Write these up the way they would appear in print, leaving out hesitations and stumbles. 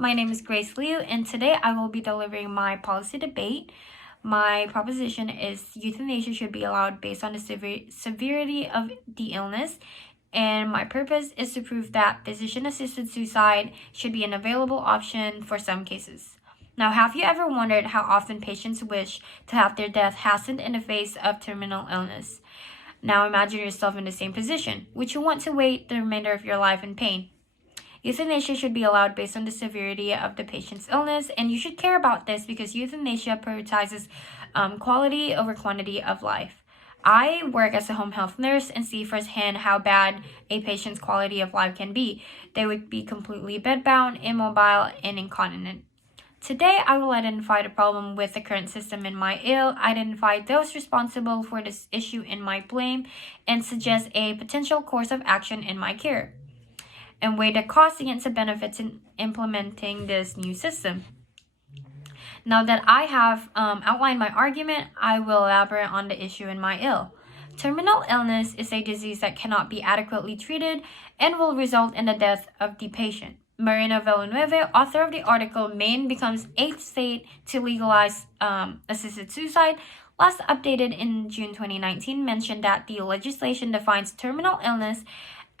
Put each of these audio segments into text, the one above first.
my name is Grace Liu, and today I will be delivering my policy debate. My proposition is euthanasia should be allowed based on the severity of the illness, and my purpose is to prove that physician-assisted suicide should be an available option for some cases. Now, have you ever wondered how often patients wish to have their death hastened in the face of terminal illness? Now imagine yourself in the same position. Would you want to wait the remainder of your life in pain? Euthanasia should be allowed based on the severity of the patient's illness, and you should care about this because euthanasia prioritizes quality over quantity of life. I work as a home health nurse and see firsthand how bad a patient's quality of life can be. They would be completely bedbound, immobile, and incontinent. Today, I will identify the problem with the current system in my ill, identify those responsible for this issue in my blame, and suggest a potential course of action in my cure, and weigh the costs against the benefits in implementing this new system. Now that I have outlined my argument, I will elaborate on the issue in my ill. Terminal illness is a disease that cannot be adequately treated and will result in the death of the patient. Marina Villanueva, author of the article Maine Becomes 8th State to Legalize Assisted Suicide, last updated in June 2019, mentioned that the legislation defines terminal illness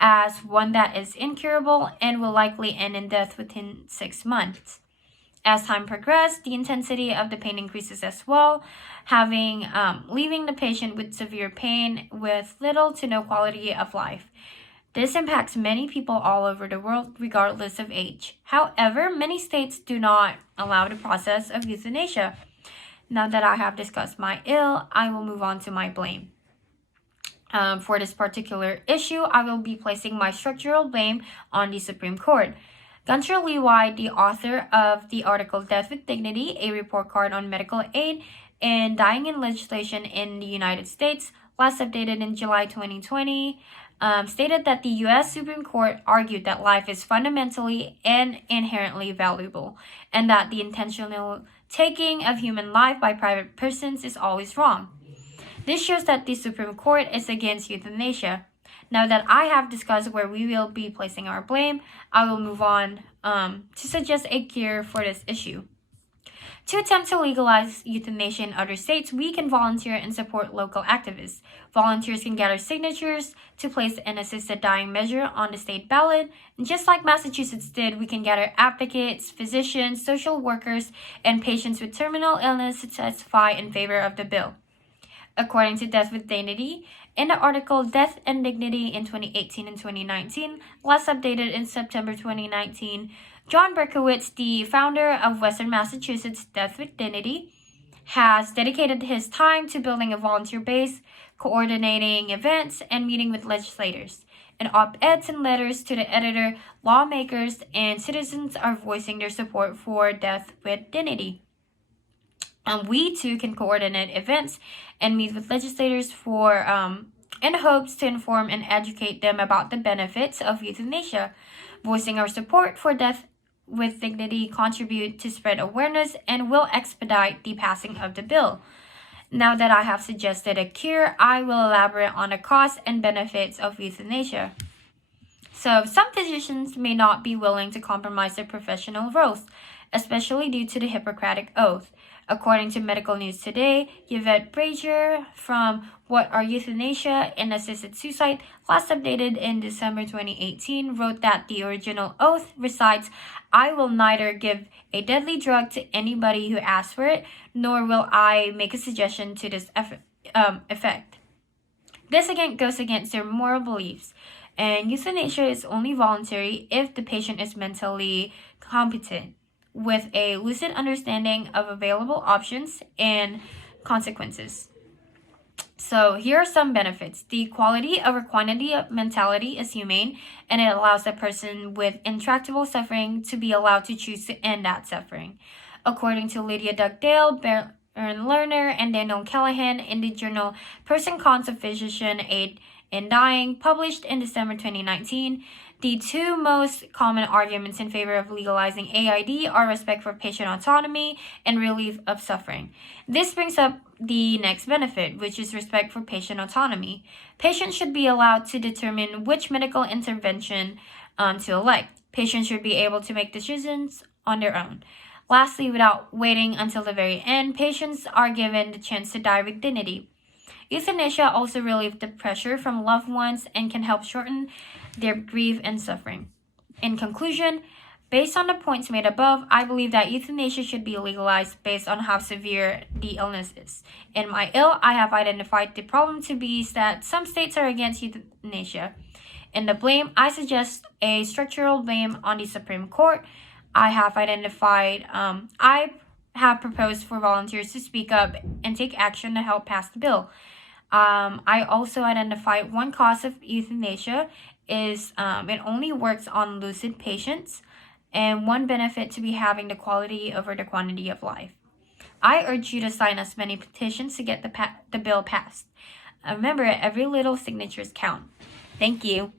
as one that is incurable and will likely end in death within 6 months. As time progresses, the intensity of the pain increases as well, leaving the patient with severe pain with little to no quality of life. This impacts many people all over the world, regardless of age. However, many states do not allow the process of euthanasia. Now that I have discussed my ill, I will move on to my blame. For this particular issue, I will be placing my structural blame on the Supreme Court. Gunter Lewis, the author of the article Death with Dignity, a report card on medical aid and dying in legislation in the United States, last updated in July 2020, stated that the U.S. Supreme Court argued that life is fundamentally and inherently valuable, and that the intentional taking of human life by private persons is always wrong. This shows that the Supreme Court is against euthanasia. Now that I have discussed where we will be placing our blame, I will move on to suggest a cure for this issue. To attempt to legalize euthanasia in other states, we can volunteer and support local activists. Volunteers can gather signatures to place an assisted dying measure on the state ballot. And just like Massachusetts did, we can gather advocates, physicians, social workers, and patients with terminal illness to testify in favor of the bill. According to Death with Dignity, in the article Death and Dignity in 2018 and 2019, last updated in September 2019, John Berkowitz, the founder of Western Massachusetts Death with Dignity, has dedicated his time to building a volunteer base, coordinating events, and meeting with legislators. In op-eds and letters to the editor, lawmakers and citizens are voicing their support for Death with Dignity. And we too can coordinate events and meet with legislators in hopes to inform and educate them about the benefits of euthanasia. Voicing our support for Death with Dignity contribute to spread awareness and will expedite the passing of the bill. Now that I have suggested a cure, I will elaborate on the costs and benefits of euthanasia. So, some physicians may not be willing to compromise their professional roles, especially due to the Hippocratic Oath. According to Medical News Today, Yvette Brazier from What Are Euthanasia and Assisted Suicide, last updated in December 2018, wrote that the original oath recites, "I will neither give a deadly drug to anybody who asks for it, nor will I make a suggestion to this effect." This again goes against their moral beliefs, and euthanasia is only voluntary if the patient is mentally competent, with a lucid understanding of available options and consequences. So here are some benefits. The quality over quantity of mentality is humane, and it allows a person with intractable suffering to be allowed to choose to end that suffering. According to Lydia Dugdale, Baron Lerner, and Daniel Callahan in the journal Pros and Cons of Physician Aid in Dying, published in December 2019, the two most common arguments in favor of legalizing AID are respect for patient autonomy and relief of suffering. This brings up the next benefit, which is respect for patient autonomy. Patients should be allowed to determine which medical intervention to elect. Patients should be able to make decisions on their own. Lastly, without waiting until the very end, patients are given the chance to die with dignity. Euthanasia also relieves the pressure from loved ones and can help shorten their grief and suffering. In conclusion, based on the points made above, I believe that euthanasia should be legalized based on how severe the illness is. In my ill, I have identified the problem to be that some states are against euthanasia. In the blame, I suggest a structural blame on the Supreme Court. I have proposed for volunteers to speak up and take action to help pass the bill. I also identified one cause of euthanasia is it only works on lucid patients, and one benefit to be having the quality over the quantity of life. I urge you to sign as many petitions to get the bill passed. Remember, every little signatures count. Thank you.